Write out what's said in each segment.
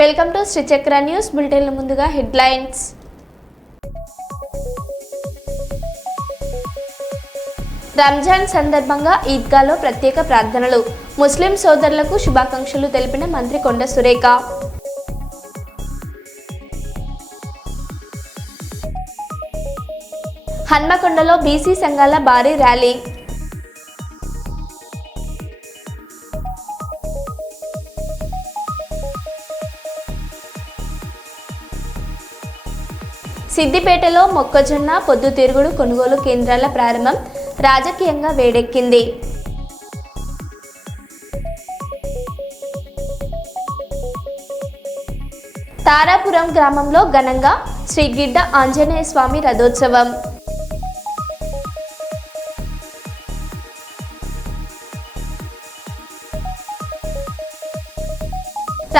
Welcome to Sri Chakra news bulletin. ముందుగా headlines. Ramzan సందర్భంగా ఈద్గాలో ప్రత్యేక ప్రార్థనలు. ముస్లిం సోదరులకు శుభాకాంక్షలు తెలిపిన మంత్రి కొండ సురేఖ. హన్మకొండలో బీసీ సంఘాల భారీ ర్యాలీ. సిద్దిపేటలో మొక్కజొన్న పొద్దుతిరుగుడు కొనుగోలు కేంద్రాల ప్రారంభం రాజకీయంగా వేడెక్కింది. తారాపురం గ్రామంలో ఘనంగా శ్రీ గిడ్డ ఆంజనేయ స్వామి రథోత్సవం.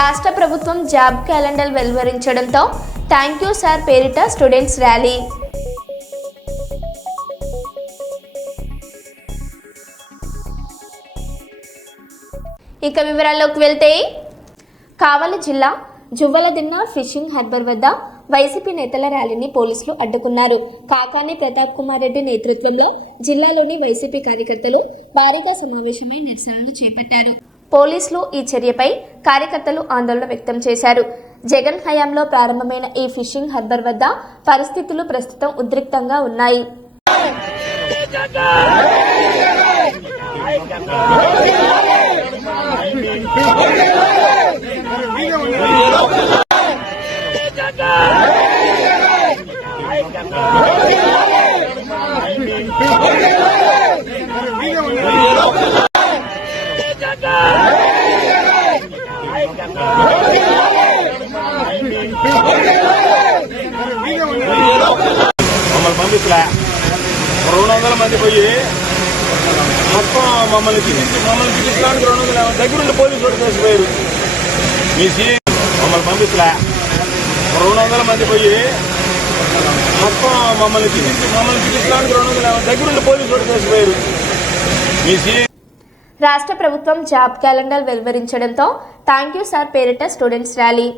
రాష్ట్ర ప్రభుత్వం జాబ్ క్యాలెండర్ వెలువరించడంతో థ్యాంక్ యూ సార్ పేరిట స్టూడెంట్స్ ర్యాలీ. ఇక వివరాల్లోకి వెళ్తే, కావలి జిల్లా జువ్వలదిన్న ఫిషింగ్ హార్బర్ వద్ద వైసీపీ నేతల ర్యాలీని పోలీసులు అడ్డుకున్నారు. కాకాని ప్రతాప్ కుమార్ రెడ్డి నేతృత్వంలో జిల్లాలోని వైసీపీ కార్యకర్తలు భారీగా సమావేశమై నిరసనలు చేపట్టారు. పోలీసులు ఈ చర్యపై కార్యకర్తలు ఆందోళన వ్యక్తం చేశారు. జగన్ హయాంలో ప్రారంభమైన ఈ ఫిషింగ్ హార్బర్ వద్ద పరిస్థితులు ప్రస్తుతం ఉద్రిక్తంగా ఉన్నాయి. మమ్మల్ని పంపిస్తులే 200 మంది పోయి మొత్తం మమ్మల్ని పిలిపించడానికి 200 దగ్గరుండి పోలీసులు చేసిపోయారు. మీ మమ్మల్ని పంపిస్తులే 200 మంది పోయి మొత్తం మమ్మల్ని పిలిపించడానికి 200 దగ్గరుండి పోలీసులు చేసిపోయారు. మీ రాష్ట్ర ప్రభుత్వం జాబ్ క్యాలెండర్ వెలువరించడంతో థ్యాంక్ యూ సార్ పేరిట స్టూడెంట్స్ ర్యాలీ.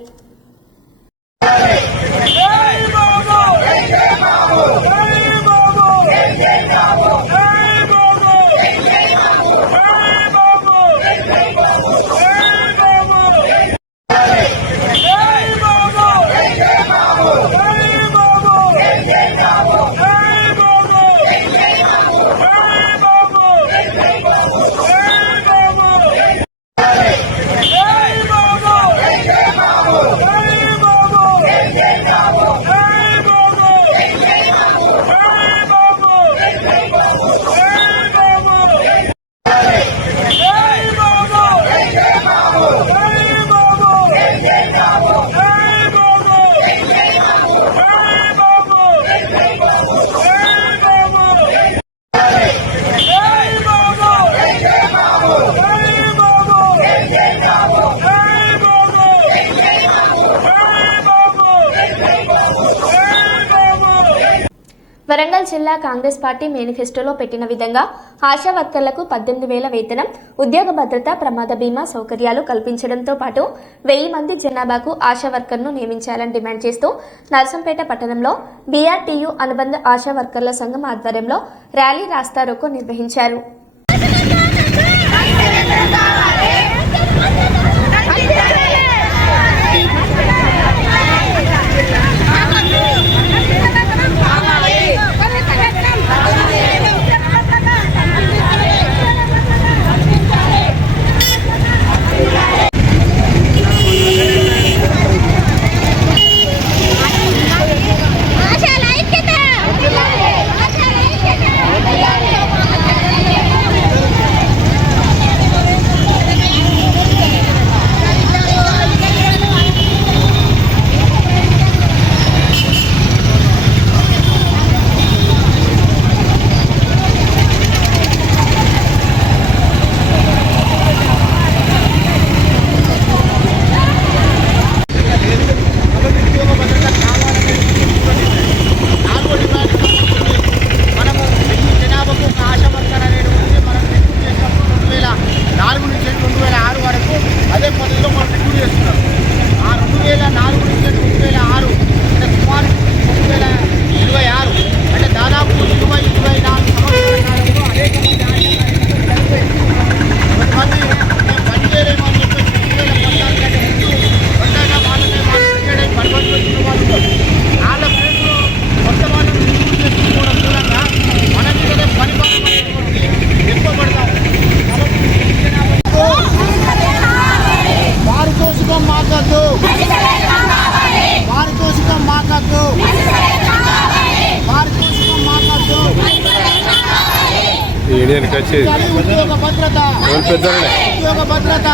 వరంగల్ జిల్లా కాంగ్రెస్ పార్టీ మేనిఫెస్టోలో పెట్టిన విధంగా ఆశా వర్కర్లకు 18,000 వేతనం, ఉద్యోగ భద్రత, ప్రమాద బీమా సౌకర్యాలు కల్పించడంతో పాటు 1000 మంది జనాభాకు ఆశా వర్కర్ను నియమించాలని డిమాండ్ చేస్తూ నర్సంపేట పట్టణంలో బీఆర్టీయూ అనుబంధ ఆశా వర్కర్ల సంఘం ఆధ్వర్యంలో ర్యాలీ రాస్తారోకో నిర్వహించారు. పారితోషికం మాకద్దు. పారితోషికం మాకద్దు. ఉద్యోగ భద్రత, ఉద్యోగ భద్రత,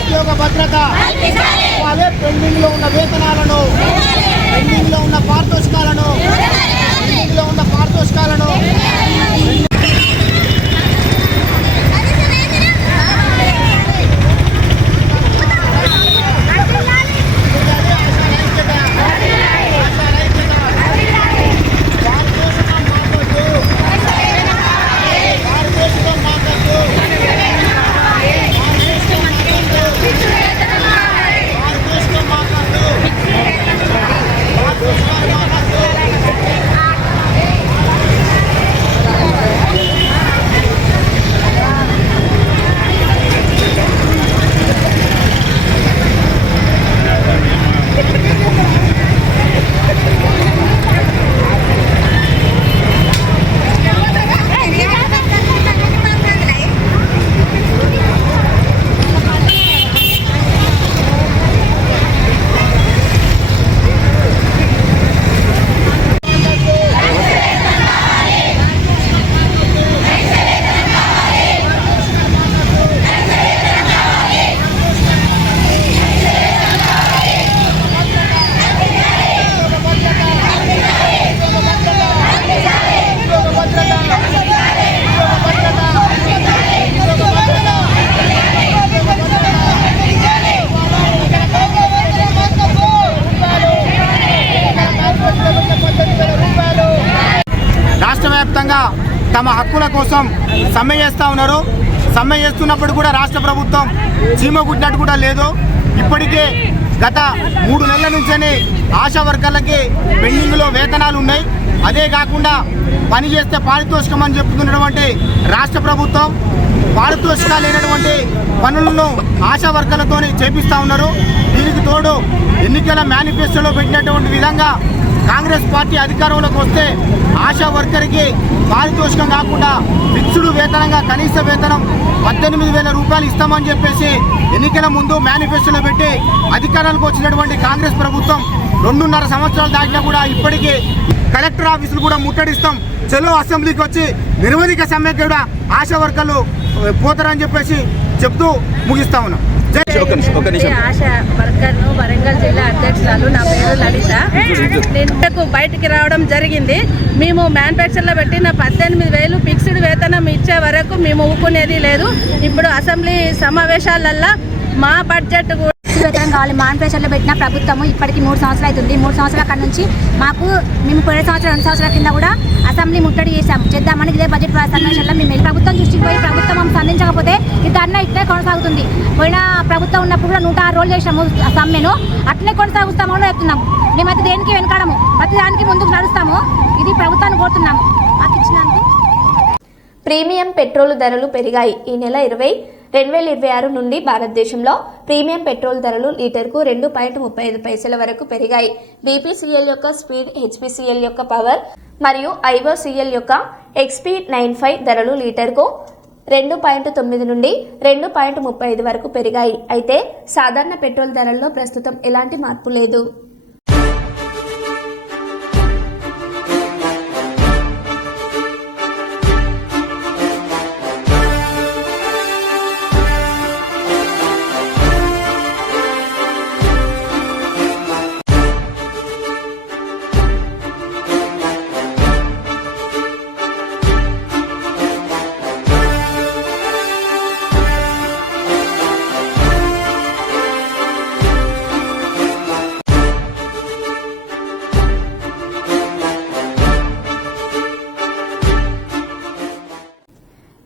ఉద్యోగ భద్రత. అదే పెండింగ్ లో ఉన్న వేతనాలను, పెండింగ్ లో ఉన్న పారితోషికాలను, పెండింగ్ లో ఉన్న పారితోషికాలను తమ హక్కుల కోసం సమ్మె చేస్తూ ఉన్నారు. సమ్మె చేస్తున్నప్పుడు కూడా రాష్ట్ర ప్రభుత్వం చీమ గుట్టినట్టు కూడా లేదు. ఇప్పటికే గత 3 నెలల నుంచే ఆశా వర్కర్లకి పెండింగ్లో వేతనాలు ఉన్నాయి. అదే కాకుండా పని చేస్తే పారితోషికం అని చెప్తున్నటువంటి రాష్ట్ర ప్రభుత్వం పారితోషికాలు లేనటువంటి పనులను ఆశా వర్కర్లతో చేపిస్తూ ఉన్నారు. దీనికి తోడు ఎన్నికల మేనిఫెస్టోలో పెట్టినటువంటి విధంగా కాంగ్రెస్ పార్టీ అధికారంలోకి వస్తే ఆశా వర్కర్కి పారితోషికం కాకుండా ఫిక్స్డ్ వేతనంగా కనీస వేతనం 18,000 రూపాయలు ఇస్తామని చెప్పేసి ఎన్నికల ముందు మేనిఫెస్టోలో పెట్టి అధికారానికి వచ్చినటువంటి కాంగ్రెస్ ప్రభుత్వం 2.5 సంవత్సరాలు దాటినా కూడా ఇప్పటికీ కలెక్టర్ ఆఫీసులు కూడా ముట్టడిస్తాం, చలో అసెంబ్లీకి వచ్చి నిరవధిక సమ్మెకి కూడా ఆశా వర్కర్లు పోతారని చెప్పేసి చెప్తూ ముగిస్తా ఉన్నాం. ఆశా వర్కర్ను వరంగల్ జిల్లా అధ్యక్షురాలు. నా పేరు లలిత. నేను బయటికి రావడం జరిగింది. మేము మ్యానుఫ్యాక్చర్లో పెట్టిన 18,000 ఫిక్స్డ్ వేతనం ఇచ్చే వరకు మేము ఊపుకునేది లేదు. ఇప్పుడు అసెంబ్లీ సమావేశాలల్లో మా బడ్జెట్ వేతనం కావాలి. మ్యానుఫ్యాక్చర్లో పెట్టిన ప్రభుత్వము ఇప్పటికి 3 సంవత్సరాలు అవుతుంది. 3 సంవత్సరాల కాడ నుంచి మేము 2 సంవత్సరాల కింద కూడా అసెంబ్లీ ముట్టడి చేద్దామని ఇదే బడ్జెట్ సమావేశంలో మేము వెళ్ళి ప్రభుత్వం దృష్టికి పోయి ప్రభుత్వం స్పందించకపోతే ఈ ధర్నా ఇట్లే కొనసాగుతుంది. పోయిన ప్రభుత్వం ఉన్నప్పుడు కూడా 106 రోజులు చేసాము సమ్మెను, అట్లే కొనసాగుతామని చెప్తున్నాము. మేమైతే దేనికి వెనకాడము, ప్రతి దానికి ముందుకు నడుస్తాము. ఇది ప్రభుత్వాన్ని కోరుతున్నాము. మాకు ఇచ్చినందుకు ప్రీమియం పెట్రోల్ ధరలు పెరిగాయి. ఈ నెల 2026 నుండి భారతదేశంలో ప్రీమియం పెట్రోల్ ధరలు లీటర్కు 2.35 పైసల వరకు పెరిగాయి. బీపీసీఎల్ యొక్క స్పీడ్, హెచ్పీసీఎల్ యొక్క పవర్ మరియు ఐఓసీఎల్ యొక్క XP95 ధరలు లీటర్కు 2.9 నుండి 2.35 వరకు పెరిగాయి. అయితే సాధారణ పెట్రోల్ ధరల్లో ప్రస్తుతం ఎలాంటి మార్పు లేదు.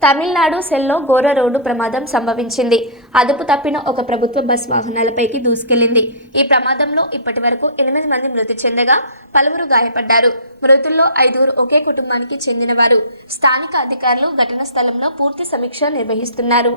తమిళనాడు సెల్లో ఘోర రోడ్డు ప్రమాదం సంభవించింది. అదుపు తప్పిన ఒక ప్రభుత్వ బస్ వాహనాలపైకి దూసుకెళ్లింది. ఈ ప్రమాదంలో ఇప్పటి వరకు 8 మంది మృతి చెందగా పలువురు గాయపడ్డారు. మృతుల్లో 5 ఒకే కుటుంబానికి చెందినవారు. స్థానిక అధికారులు ఘటనా స్థలంలో పూర్తి సమీక్ష నిర్వహిస్తున్నారు.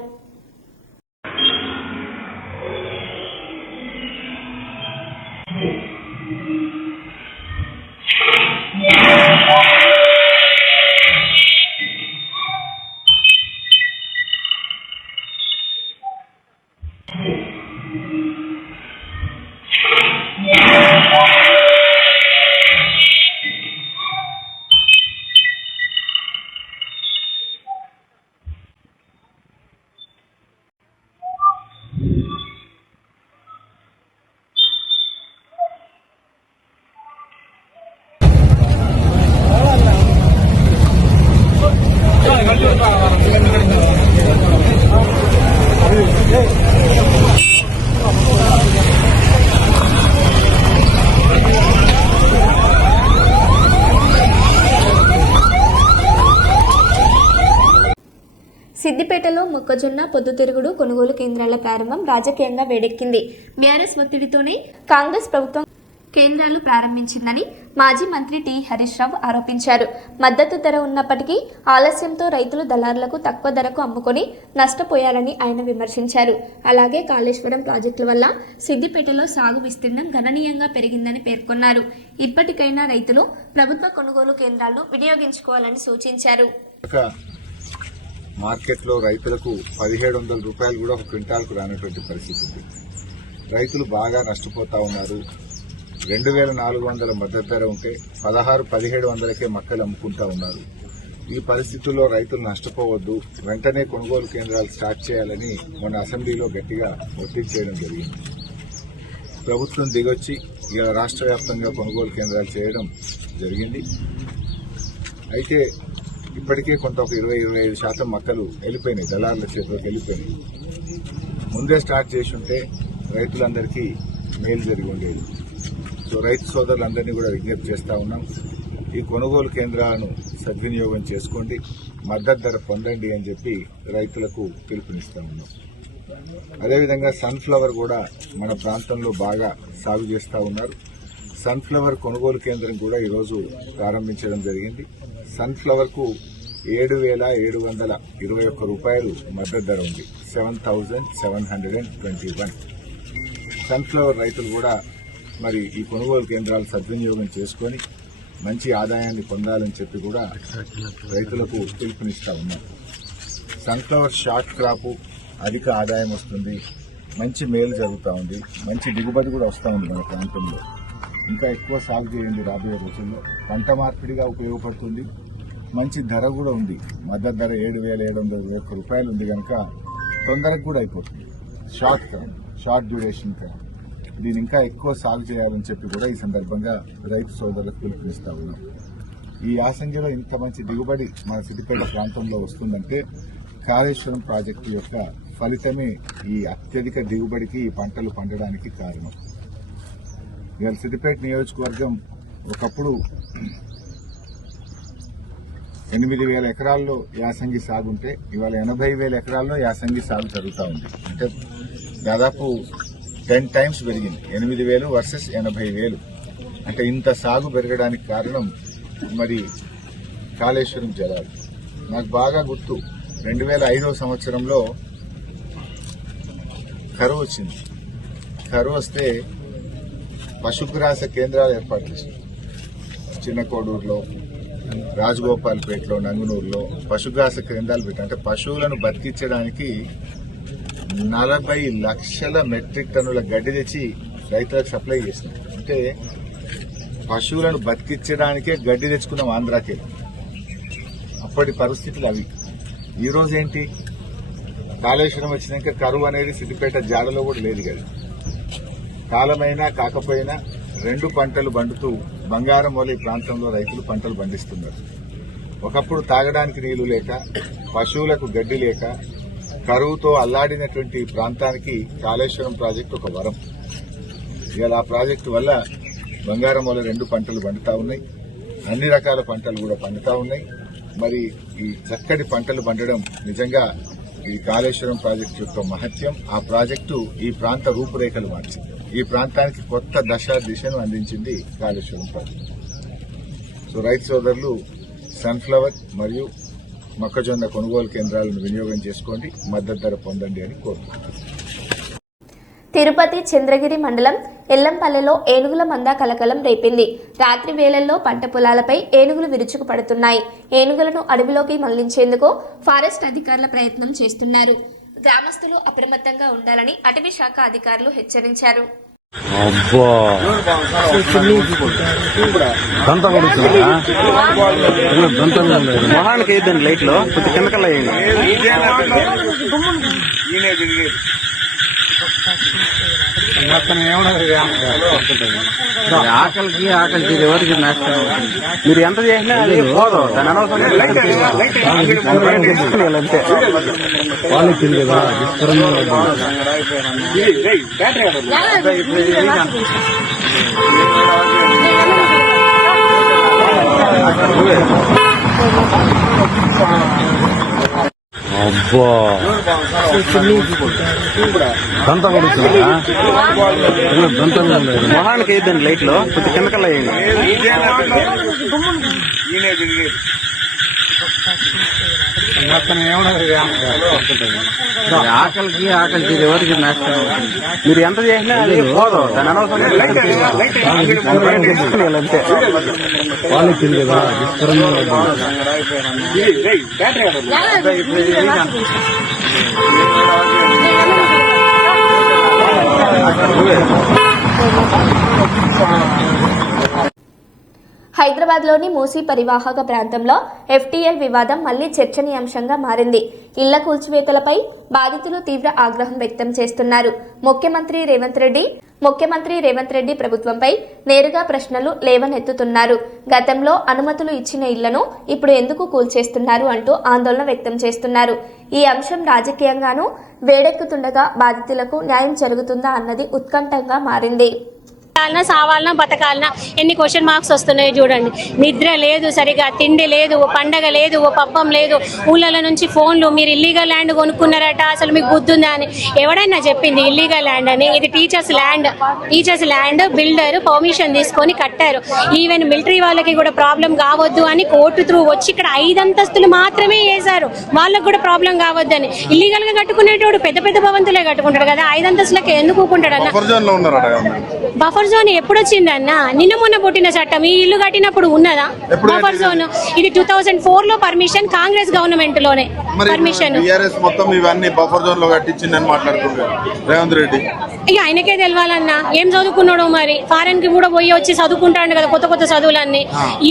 సిద్దిపేటలో మొక్కజొన్న పొద్దుతిరుగుడు కొనుగోలు కేంద్రాల ప్రారంభం రాజకీయంగా వేడెక్కింది. బీఆర్ఎస్ ఒత్తిడితోనే కాంగ్రెస్ ప్రభుత్వం కేంద్రాలు ప్రారంభించిందని మాజీ మంత్రి టి హరీష్ రావు ఆరోపించారు. మద్దతు ధర ఉన్నప్పటికీ ఆలస్యంతో రైతులు దళారులకు తక్కువ ధరకు అమ్ముకొని నష్టపోయారని ఆయన విమర్శించారు. అలాగే కాళేశ్వరం ప్రాజెక్టుల వల్ల సిద్దిపేటలో సాగు విస్తీర్ణం గణనీయంగా పెరిగిందని పేర్కొన్నారు. ఇప్పటికైనా రైతులు ప్రభుత్వ కొనుగోలు కేంద్రాలను వినియోగించుకోవాలని సూచించారు. మార్కెట్లో రైతులకు 1700 రూపాయలు కూడా ఒక క్వింటాల్కు రానటువంటి పరిస్థితి ఉంది. రైతులు బాగా నష్టపోతా ఉన్నారు. 2400 మద్దతు ధర ఉంటే 16-1700కే మక్కలు అమ్ముకుంటా ఉన్నారు. ఈ పరిస్థితుల్లో రైతులు నష్టపోవద్దు, వెంటనే కొనుగోలు కేంద్రాలు స్టార్ట్ చేయాలని మొన్న అసెంబ్లీలో గట్టిగా ఒత్తిడి చేయడం జరిగింది. ప్రభుత్వం దిగొచ్చి ఇలా రాష్ట్ర వ్యాప్తంగా కొనుగోలు కేంద్రాలు చేయడం జరిగింది. అయితే ఇప్పటికే కొంత ఒక 20-25% మక్కలు వెళ్ళిపోయినాయి, దళారుల చేతిలోకి వెళ్ళిపోయినాయి. ముందే స్టార్ట్ చేసి ఉంటే రైతులందరికీ మేలు జరిగి ఉండేది. సో రైతు సోదరులందరినీ కూడా విజ్ఞప్తి చేస్తా ఉన్నాం, ఈ కొనుగోలు కేంద్రాలను సద్వినియోగం చేసుకోండి, మద్దతు ధర పొందండి అని చెప్పి రైతులకు పిలుపునిస్తా ఉన్నాం. అదేవిధంగా సన్ఫ్లవర్ కూడా మన ప్రాంతంలో బాగా సాగు చేస్తూ ఉన్నారు. సన్ఫ్లవర్ కొనుగోలు కేంద్రం కూడా ఈరోజు ప్రారంభించడం జరిగింది. సన్ఫ్లవర్కు 7,721 రూపాయలు మద్దతు ధర ఉంది, 7,721. సన్ఫ్లవర్ రైతులు కూడా మరి ఈ కొనుగోలు కేంద్రాలు సద్వినియోగం చేసుకుని మంచి ఆదాయాన్ని పొందాలని చెప్పి కూడా రైతులకు పిలుపునిస్తా ఉన్నారు. సన్ఫ్లవర్ షార్ట్ క్రాప్, అధిక ఆదాయం వస్తుంది, మంచి మేలు జరుగుతూ ఉంది, మంచి దిగుబడి కూడా వస్తూ ఉంది. మన ప్రాంతంలో ఇంకా ఎక్కువ సాగు చేయండి రాబోయే రోజుల్లో. పంట మార్పిడిగా ఉపయోగపడుతుంది, మంచి ధర కూడా ఉంది. మద్దతు ధర 7,721 రూపాయలు ఉంది కనుక తొందరగా కూడా అయిపోతుంది. Short crop, short duration crop, దీని ఇంకా ఎక్కువ సాగు చేయాలని చెప్పి కూడా ఈ సందర్భంగా రైతు సోదరులకు పిలుపునిస్తా ఉన్నాం. ఈ యాసంగిలో ఇంత మంచి దిగుబడి మన సిద్దిపేట ప్రాంతంలో వస్తుందంటే కాళేశ్వరం ప్రాజెక్టు యొక్క ఫలితమే ఈ అత్యధిక దిగుబడికి, ఈ పంటలు పండడానికి కారణం. ఇవాళ సిద్దిపేట నియోజకవర్గం ఒకప్పుడు 8,000 ఎకరాల్లో యాసంగి సాగు ఉంటే ఇవాళ 80,000 ఎకరాల్లో యాసంగి సాగు జరుగుతూ ఉంది. అంటే దాదాపు 10 టైమ్స్ పెరిగింది. 8,000 వర్సెస్ 80,000. అంటే ఇంత సాగు పెరగడానికి కారణం మరి కాళేశ్వరం జలాలు. నాకు బాగా గుర్తు, 2005వ సంవత్సరంలో కరువు వచ్చింది. కరువు వస్తే పశుగ్రాస కేంద్రాలు ఏర్పాటు చేశారు. చిన్న కోడూరులో, రాజగోపాల్పేటలో, నంగునూరులో పశుగ్రాస కేంద్రాలు పెట్టి, అంటే పశువులను బతికించడానికి 40 లక్షల మెట్రిక్ టన్నుల గడ్డి తెచ్చి రైతులకు సప్లై చేసినాం. అంటే పశువులను బతికించడానికే గడ్డి తెచ్చుకున్నాం ఆంధ్రాకి. అప్పటి పరిస్థితులు అవి. ఈరోజు ఏంటి, కాళేశ్వరం వచ్చినాక కరువు అనేది సిద్దిపేట జాడలో కూడా లేదు కదా. కాలమైనా కాకపోయినా 2 పంటలు పండుతూ బంగారం వల్ల ఈ ప్రాంతంలో రైతులు పంటలు పండిస్తున్నారు. ఒకప్పుడు తాగడానికి నీళ్లు లేక, పశువులకు గడ్డి లేక, కరువుతో అల్లాడినటువంటి ప్రాంతానికి కాళేశ్వరం ప్రాజెక్టు ఒక వరం. ఇవాళ ఆ ప్రాజెక్టు వల్ల బంగారం వల్ల 2 పంటలు పండుతా ఉన్నాయి, అన్ని రకాల పంటలు కూడా పండుతా ఉన్నాయి. మరి ఈ చక్కటి పంటలు పండడం నిజంగా ఈ కాళేశ్వరం ప్రాజెక్టు యొక్క మహత్యం. ఆ ప్రాజెక్టు ఈ ప్రాంత రూపురేఖలు మార్చింది, ఈ ప్రాంతానికి కొత్త దిశను అందించింది కాళేశ్వరం ప్రాజెక్టు. సో రైతు సోదరులు సన్ఫ్లవర్ మరియు మొక్కజొన్న కొనుగోలు కేంద్రాలను వినియోగం చేసుకోండి, మద్దతు ధర పొందండి అని కోరుకుంటున్నాను. తిరుపతి చంద్రగిరి మండలం ఎల్లంపల్లెలో ఏనుగుల మంద కలకలం రేపింది. రాత్రి వేళల్లో పంట పొలాలపై ఏనుగులు విరుచుకు పడుతున్నాయి. ఏనుగులను అడవిలోకి మళ్లించేందుకు ఫారెస్ట్ అధికారుల ప్రయత్నం చేస్తున్నారు. గ్రామస్తులు అప్రమత్తంగా ఉండాలని అటవీ శాఖ అధికారులు హెచ్చరించారు. మొహానికి వేద్దండి లైట్ లో, కిందకల్లా ఆకలికి ఎవరికి నష్టం. మీరు ఎంత చేసినా అది పోదు, దాని అనవసరం. అబ్బా గంత కొడుతుందా మొహానికి వేద్దండి లైట్లో కొంచెం కిందకల్లా వేయండి. ఆకలికి ఎవరికి నష్టం. మీరు ఎంత చేసినా అది పోదు, దాని అనవసరం హైదరాబాద్లోని మూసీ పరివాహక ప్రాంతంలో FTL వివాదం మళ్లీ చర్చనీయాంశంగా మారింది. ఇళ్ల కూల్చివేతలపై బాధితులు తీవ్ర ఆగ్రహం వ్యక్తం చేస్తున్నారు. ముఖ్యమంత్రి రేవంత్ రెడ్డి ప్రభుత్వంపై నేరుగా ప్రశ్నలు లేవనెత్తుతున్నారు. గతంలో అనుమతులు ఇచ్చిన ఇళ్లను ఇప్పుడు ఎందుకు కూల్చేస్తున్నారు అంటూ ఆందోళన వ్యక్తం చేస్తున్నారు. ఈ అంశం రాజకీయంగానూ వేడెక్కుతుండగా బాధితులకు న్యాయం జరుగుతుందా అన్నది ఉత్కంఠంగా మారింది. సావాలనా బతకాలనా ఎన్ని క్వశ్చన్ మార్క్స్ వస్తున్నాయి చూడండి. నిద్ర లేదు, సరిగా తిండి లేదు, ఓ పండగ లేదు, ఓ పబ్బం లేదు. ఊళ్ళల నుంచి ఫోన్లు, మీరు ఇల్లీగల్ ల్యాండ్ కొనుక్కున్నారట, అసలు మీకు బుద్ధుందా అని. ఎవడైనా చెప్పింది ఇల్లీగల్ ల్యాండ్ అని? ఇది టీచర్స్ ల్యాండ్ బిల్డర్ పర్మిషన్ తీసుకొని కట్టారు. ఈవెన్ మిలిటరీ వాళ్ళకి కూడా ప్రాబ్లం కావద్దు అని కోర్టు త్రూ వచ్చి ఇక్కడ 5 అంతస్తులు మాత్రమే వేశారు. వాళ్ళకు కూడా ప్రాబ్లం కావద్దని. ఇల్లీగల్ గా కట్టుకునేటోడు పెద్ద పెద్ద భవంతులే కట్టుకుంటాడు కదా, 5 అంతస్తులకి ఎందుకు ఊకుంటాడు అన్న? బఫర్ జోన్ ఎప్పుడు వచ్చిందన్న? నిన్న మొన్న పుట్టిన చట్టం. ఈ ఇల్లు కట్టినప్పుడు ఉన్నదా బఫర్ జోన్? ఇది 2004 లో పర్మిషన్, కాంగ్రెస్ గవర్నమెంట్ లోనే పర్మిషన్. మొత్తం ఇవన్నీ బఫర్ జోన్ లో కట్టించిందని మాట్లాడుతున్నారు రేవంత్ రెడ్డి. ఇక ఆయనకే తెలవాలన్నా ఏం చదువుకున్నాడు మరి. ఫారెన్ కి కూడా పోయి వచ్చి చదువుకుంటాడు కదా కొత్త కొత్త చదువులన్నీ.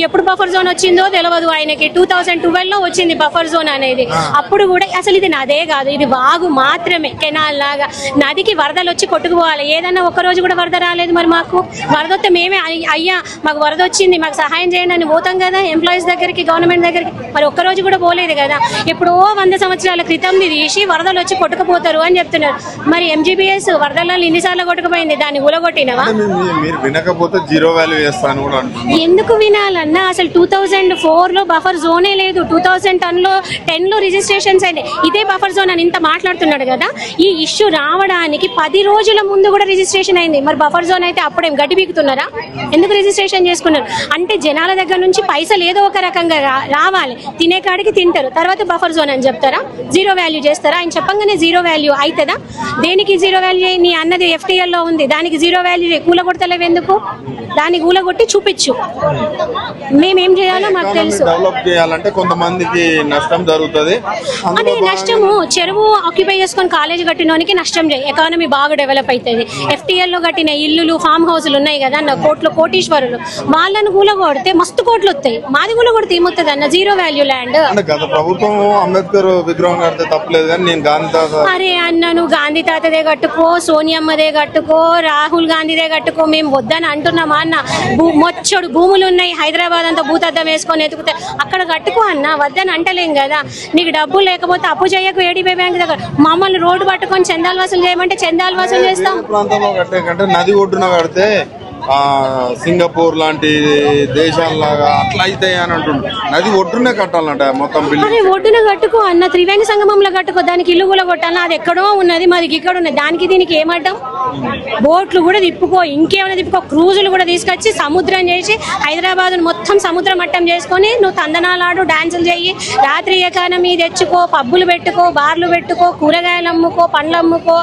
ఎప్పుడు బఫర్ జోన్ వచ్చిందో తెలియదు ఆయనకి. 2012 లో వచ్చింది బఫర్ జోన్ అనేది. అప్పుడు కూడా అసలు ఇది నదే కాదు, ఇది వాగు మాత్రమే, కెనాల్ లాగా. నదికి వరదలు వచ్చి కొట్టుకుపోవాలి. ఏదన్నా ఒక్క రోజు కూడా వరద రాలేదు. మరి మాకు వరద వస్తే మేమే అయ్యా మాకు వరద వచ్చింది మాకు సహాయం చేయండి అని పోతాం కదా ఎంప్లాయీస్ దగ్గరికి, గవర్నమెంట్ దగ్గరికి. మరి ఒక్క రోజు కూడా పోలేదు కదా. ఎప్పుడో 100 సంవత్సరాల క్రితం తీసి వరదలు వచ్చి కొట్టుకుపోతారు అని చెప్తున్నారు. మరి MGBS వరదలలో ఎన్నిసార్లు కొట్టుకుపోయింది? దాన్ని ఊలగొట్టినవా? మీరు వినకపోతే జీరో వాల్యూ చేస్తాను కూడా అంటున్నారు. ఎందుకు వినాలన్నా? అసలు 2004 లో బఫర్ జోనే లేదు. 2010 లో రిజిస్ట్రేషన్స్ అయినాయి. ఇదే బఫర్ జోన్ అని ఇంత మాట్లాడుతున్నాడు కదా. ఈ ఇష్యూ రావడానికి 10 రోజుల ముందు కూడా రిజిస్ట్రేషన్ అయింది. మరి బఫర్ జోన్ అయితే అప్పుడేం గడ్డి బీకుతున్నారా? ఎందుకు రిజిస్ట్రేషన్ చేసుకున్నారు? అంటే జనాల దగ్గర నుంచి పైసలు ఏదో ఒక రకంగా రావాలి. తినే కాడికి తింటారు, తర్వాత బఫర్ జోన్ అని చెప్తారా? జీరో వాల్యూ చేస్తారా? ఆయన చెప్పంగానే జీరో వాల్యూ అవుతుందా? దేనికి జీరో వాల్యూ? నీ అన్నది FTL లో ఉంది, దానికి జీరో వాల్యూ కూలగొడతలేవు ఎందుకు? దాన్ని కూలగొట్టి చూపించు. మేమేం చేయాలో మాకు తెలుసు. డెవలప్ చేయాలంటే కొంతమందికి నష్టం జరుగుతుంది. అదే నష్టము. చెరువు ఆక్యుపై చేసుకొని కాలేజీ కట్టినోనికి నష్టం చేయి, ఎకానమీ బాగా డెవలప్ అవుతుంది. FTL లో కట్టిన ఇల్లులు, ఫామ్ హౌస్లు ఉన్నాయి కదా అన్న, కోటీశ్వరులు, వాళ్ళను కూలగొడితే మస్తు కోట్లు వస్తాయి. మాది కూలగొడితే ఏమవుతుంది అన్న? Zero value land. గత ప్రభుత్వం అంబేద్కర్ విగ్రహం కడితే తప్పలేదు కానీ నేను గాంధీ తాత. అరే అన్న, నువ్వు గాంధీ తాతదే కట్టుకో, సోనియమ్మదే కట్టుకో, రాహుల్ గాంధీదే కట్టుకో, మేము వద్దని అంటున్నామా అన్న? మొచ్చడు భూములు ఉన్నాయి హైదరాబాద్ అంతా, భూతద్దం వేసుకొని ఎతుకుతే అక్కడ కట్టుకో అన్న, వద్దని అంటలేం కదా. నీకు డబ్బులు లేకపోతే అప్పు చేయకు. ADB బ్యాంక్ దగ్గర మమ్మల్ని రోడ్డు పట్టుకొని చందాలు వసూలు చేయమంటే చందాలు వసూలు చేస్తాం. ప్రాంతంలో కట్టే కంటే నది ఒడ్డున కడితే సింగపూర్ లాంటి దేశాలలాగా అట్లా అయితే అని అంటుండ్రు. నది ఒడ్డునే కట్టాలంట మొత్తం బిల్డింగ్. అరే ఒడ్డున కట్టుకో అన్న, త్రివేణి సంగమంలో కట్టుకో. దానికి ఇల్లు కూడా కొట్టాలన్నా అది ఎక్కడో ఉన్నది, మాది ఇక్కడ ఉన్నది. దానికి దీనికి ఏమడ్డం? బోట్లు కూడా తిప్పుకో, ఇంకేమైనా తిప్పుకో. క్రూజులు కూడా తీసుకొచ్చి సముద్రం చేసి హైదరాబాద్ మొత్తం సముద్ర మట్టం చేసుకొని నువ్వు తందనాలాడు, డాన్సులు చెయ్యి, రాత్రి ఎకానమీ తెచ్చుకో, పబ్బులు పెట్టుకో, బార్లు పెట్టుకో, కూరగాయలు అమ్ముకో, పండ్లు అమ్ముకో,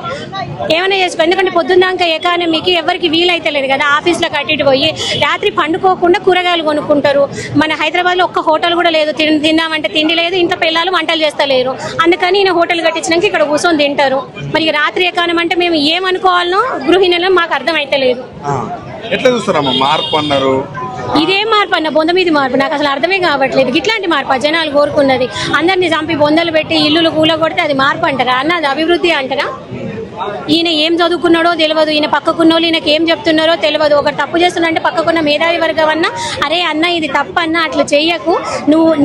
ఏమైనా చేసుకో. ఎందుకంటే పొద్దున్నాక ఎకానమీకి ఎవరికి వీలైతలేదు కదా. ఆఫీస్లో కట్టిட்டு పోయి రాత్రి పండుకోకుండా కూరగాయలు కొనుక్కుంటారు. మన హైదరాబాద్లో ఒక్క హోటల్ కూడా లేదు. తిందామంటే తిండి లేదు, ఇంట్లో పిల్లలు వంటలు చేస్తలేరు. అందుకని ఈయన హోటల్ కట్టించినాక ఇక్కడ కూర్చొని తింటారు. మరి రాత్రి ఎకానమీ అంటే మేము ఏమనుకోవాలనో గృహిణులను మాకు అర్థమైతలేదు. ఎట్లా చూస్తారమ్మా మార్పు అన్నారు? ఇదేం మార్పు అన్న? బొంద మీద మార్పు. నాకు అసలు అర్థమే కావట్లేదు. ఇట్లాంటి మార్పు జనాలు కోరుకున్నది? అందరినీ చంపి బొందలు పెట్టి ఇల్లులు కూలగొడితే అది మార్పు అంటారా అన్న? అది అభివృద్ధి అంటారా? ఈయన ఏం చదువుకున్నాడో తెలియదు, ఈయన పక్కకున్నోళ్ళు ఈయనకి ఏం చెప్తున్నారో తెలియదు. ఒకటి తప్పు చేస్తున్నంటే పక్కకున్న మేధావి వర్గం అన్న, అరే అన్న ఇది తప్పు అన్న, అట్లా చెయ్యకు,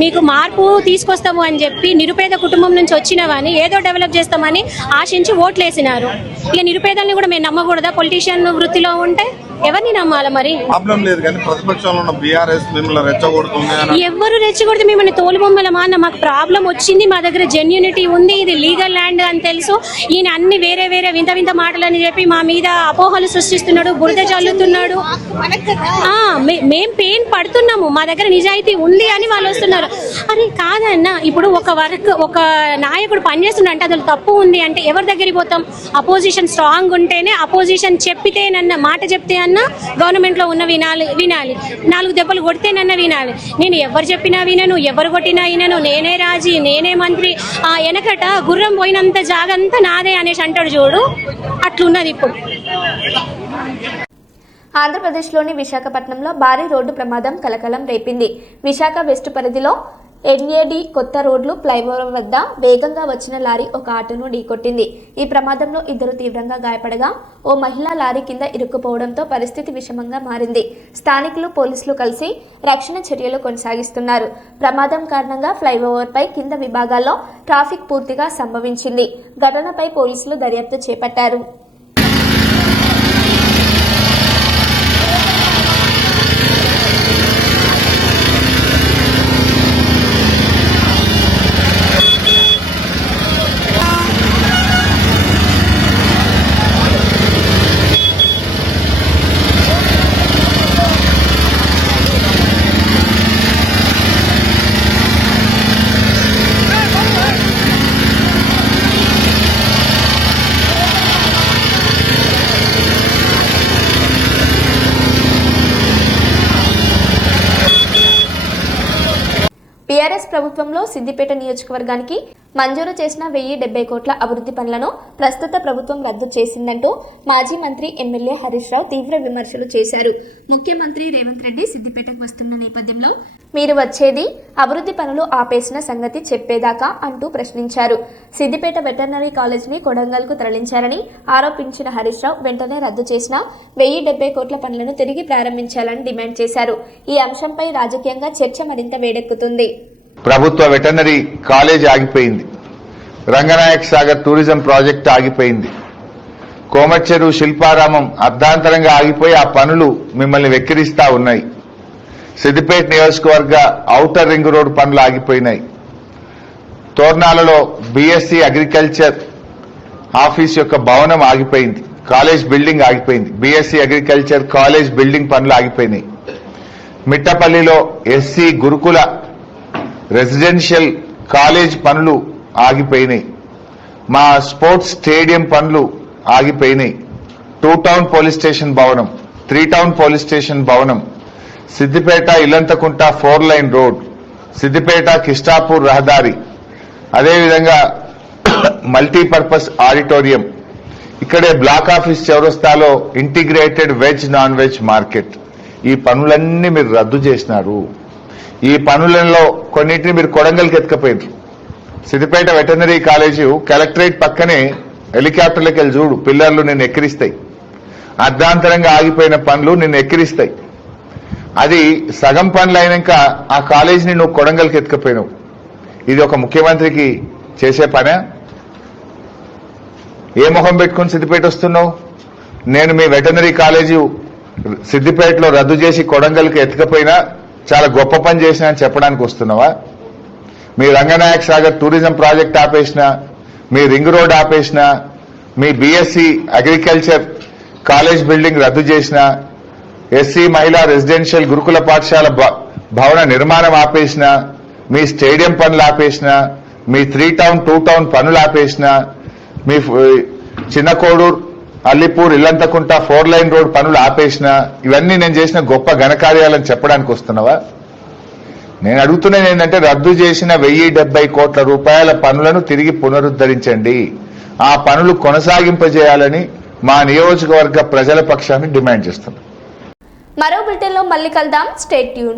నీకు మార్పు తీసుకొస్తావు అని చెప్పి నిరుపేద కుటుంబం నుంచి వచ్చినవని ఏదో డెవలప్ చేస్తామని ఆశించి ఓట్లేసినారు. ఇక నిరుపేదల్ని కూడా మేము నమ్మకూడదా పొలిటీషియన్ వృత్తిలో ఉంటే? ఎవరిని నమ్మాలి మరి? ప్రాబ్లం లేదు కానీ ప్రతిపక్షంలో ఉన్న బీఆర్ఎస్ మిమ్మల్ని రెచ్చగొడుతుంది. ఎవరు రెచ్చగొడితే మిమ్మల్ని తోలుబొమ్మలమా అన్న? మాకు ప్రాబ్లం వచ్చింది, మా దగ్గర జెన్యూనిటీ ఉంది, ఇది లీగల్ ల్యాండ్ అని తెలుసు. ఈయన అన్ని వేరే వేరే వింత వింత మాటలని చెప్పి మా మీద అపోహలు సృష్టిస్తున్నాడు, బురద చల్లుతున్నాడు. మేం పెయిన్ పడుతున్నాము, మా దగ్గర నిజాయితీ ఉంది అని వాళ్ళు వస్తున్నారు. అరే కాదన్న, ఇప్పుడు ఒక నాయకుడు పనిచేస్తున్నా అంటే అసలు తప్పు ఉంది అంటే ఎవరి దగ్గరికి పోతాం? అపోజిషన్ స్ట్రాంగ్ ఉంటేనే, అపోజిషన్ చెప్పితేనన్న మాట చెప్తే అన్న గవర్నమెంట్ లో ఉన్న వినాలి, 4 దెబ్బలు కొడితేనన్న వినాలి. నేను ఎవరు చెప్పినా వినను, ఎవరు కొట్టినా వినను, నేనే రాజీ, నేనే మంత్రి. వెనకట గుర్రం పోయినంత జాగంతా నాదే అనేసి అంటాడు చూడు, అట్లున్నది ఇప్పుడు. ఆంధ్రప్రదేశ్లోని విశాఖపట్నంలో భారీ రోడ్డు ప్రమాదం కలకలం రేపింది. విశాఖ వెస్ట్ పరిధిలో ఎన్ఏడి కొత్త రోడ్లు ఫ్లైఓవర్ వద్ద వేగంగా వచ్చిన లారీ ఒక ఆటోను ఢీకొట్టింది. ఈ ప్రమాదంలో 2 తీవ్రంగా గాయపడగా ఓ మహిళ లారీ కింద ఇరుక్కుపోవడంతో పరిస్థితి విషమంగా మారింది. స్థానికులు, పోలీసులు కలిసి రక్షణ చర్యలు కొనసాగిస్తున్నారు. ప్రమాదం కారణంగా ఫ్లైఓవర్పై కింద విభాగాల్లో ట్రాఫిక్ పూర్తిగా సంభవించింది. ఘటనపై పోలీసులు దర్యాప్తు చేపట్టారు. టీఆర్ఎస్ ప్రభుత్వంలో సిద్దిపేట నియోజకవర్గానికి మంజూరు చేసిన 1070 కోట్ల అభివృద్ధి పనులను ప్రస్తుత ప్రభుత్వం రద్దు చేసిందంటూ మాజీ మంత్రి ఎమ్మెల్యే హరీష్ రావు తీవ్ర విమర్శలు చేశారు. ముఖ్యమంత్రి రేవంత్ రెడ్డి సిద్దిపేటకు వస్తున్న నేపథ్యంలో మీరు వచ్చేది అభివృద్ధి పనులు ఆపేసిన సంగతి చెప్పేదాకా అంటూ ప్రశ్నించారు. సిద్దిపేట వెటర్నరీ కాలేజీని కొడంగల్కు తరలించారని ఆరోపించిన హరీష్ రావు వెంటనే రద్దు చేసిన 1070 కోట్ల పనులను తిరిగి ప్రారంభించాలని డిమాండ్ చేశారు. ఈ అంశంపై రాజకీయంగా చర్చ మరింత వేడెక్కుతుంది. ప్రభుత్వ వెటర్నరీ కాలేజ్ ఆగిపోయింది. రంగనాయక్ సాగర్ టూరిజం ప్రాజెక్ట్ ఆగిపోయింది. కోమచ్చెరు శిల్పారామం అర్ధాంతరంగా ఆగిపోయి ఆ పనులు మిమ్మల్ని వెక్కిరిస్తా ఉన్నాయి. సిద్దిపేట నియోజకవర్గ ఔటర్ రింగ్ రోడ్ పనులు ఆగిపోయినాయి. తోర్నాలలో బీఎస్సీ అగ్రికల్చర్ ఆఫీస్ యొక్క భవనం ఆగిపోయింది. కాలేజ్ బిల్డింగ్ ఆగిపోయింది. బీఎస్సీ అగ్రికల్చర్ కాలేజ్ బిల్డింగ్ పనులు ఆగిపోయినాయి. మిట్టపల్లిలో ఎస్సీ గురుకుల రెసిడెన్షియల్ కాలేజ్ పనులు ఆగిపోయినాయి. మా స్పోర్ట్స్ స్టేడియం పనులు ఆగిపోయినాయి. 2 టౌన్ పోలీస్ స్టేషన్ భవనం, 3 టౌన్ పోలీస్ స్టేషన్ భవనం, సిద్దిపేట ఇల్లంతకుంట 4 లైన్ రోడ్, సిద్దిపేట కిష్టాపూర్ రహదారి, అదేవిధంగా మల్టీపర్పస్ ఆడిటోరియం, ఇక్కడే బ్లాక్ ఆఫీస్ చౌరస్తాలో integrated veg non veg market. ఈ పనులన్నీ మీరు రద్దు చేసినారు. ఈ పనులలో కొన్నింటిని మీరు కొడంగల్కి ఎత్తుకపోయారు. సిద్దిపేట వెటర్నరీ కాలేజీ కలెక్టరేట్ పక్కనే హెలికాప్టర్లకు వెళ్ళి చూడు, పిల్లర్లు నిన్ను ఎక్కిరిస్తాయి. అర్ధాంతరంగా ఆగిపోయిన పనులు నిన్ను ఎక్కిరిస్తాయి. అది సగం పనులు అయినాక ఆ కాలేజీని నువ్వు కొడంగల్కి ఎత్తుకపోయినావు. ఇది ఒక ముఖ్యమంత్రికి చేసే పనే? ఏ మొహం పెట్టుకుని సిద్దిపేట వస్తున్నావు? నేను మీ వెటర్నరీ కాలేజీ సిద్దిపేటలో రద్దు చేసి కొడంగల్కి ఎత్తుకపోయినా చాలా గొప్ప పని చేసినా అని చెప్పడానికి వస్తున్నావా? మీ రంగనాయక్ సాగర్ టూరిజం ప్రాజెక్ట్ ఆపేసినా, మీ రింగ్ రోడ్ ఆపేసినా, మీ బీఎస్సీ అగ్రికల్చర్ కాలేజ్ బిల్డింగ్ రద్దు చేసినా, ఎస్సీ మహిళా రెసిడెన్షియల్ గురుకుల పాఠశాల భవన నిర్మాణం ఆపేసినా, మీ స్టేడియం పనులు ఆపేసినా, మీ 3 టౌన్ 2 టౌన్ పనులు ఆపేసినా, మీ చిన్న కోడూరు అల్లిపూర్ ఇల్లంతకుంట 4 లైన్ రోడ్ పనులు ఆపేసినా, ఇవన్నీ నేను చేసిన గొప్ప ఘనకార్యాలని చెప్పడానికి వస్తున్నావా? నేను అడుగుతున్నది ఏంటంటే రద్దు చేసిన 1070 కోట్ల రూపాయల పనులను తిరిగి పునరుద్ధరించండి. ఆ పనులు కొనసాగింపజేయాలని మా నియోజకవర్గ ప్రజల పక్షాన్ని డిమాండ్ చేస్తున్నాం. మరో బులెటిన్లో మళ్ళీ కలుద్దాం. Stay tune.